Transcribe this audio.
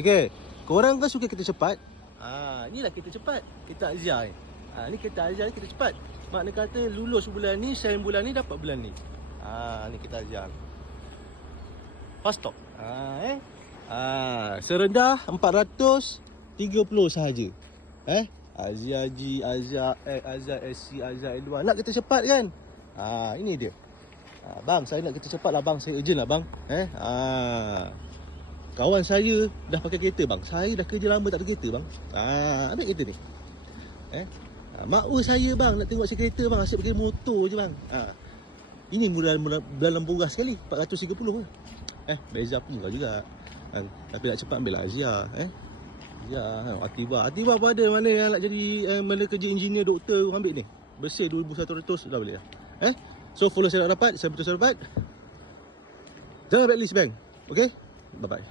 Okey. Korang kan suka kereta cepat? Inilah kereta cepat. Kereta Azia ni. Ni kereta Azia ni kereta cepat. Makna kata lulus bulan ni, sign bulan ni, dapat bulan ni. Ni kereta Azia. Fast stop. Serendah 430 sahaja. Azia G, Azia X, Azia SC, Azia L1. Nak kereta cepat kan? Ini dia. Bang, saya nak kereta cepat lah bang. Saya urgent lah bang. Kawan saya dah pakai kereta bang. Saya dah kerja lama tak ada kereta bang. Ambil kereta ni. Makwa saya bang nak tengok saya kereta bang. Asyik pakai motor je bang. Ini dalam murah sekali. 430 ke. Beza pun murah juga. Tapi nak cepat ambil lah Azia. Ativa pun ada. Mana yang nak jadi mana kerja engineer, doktor, ambil ni. Bersih 2100 dah boleh lah. So follow saya nak dapat. Saya betul saya dapat. Jangan blacklist bank. Okay. Bye bye.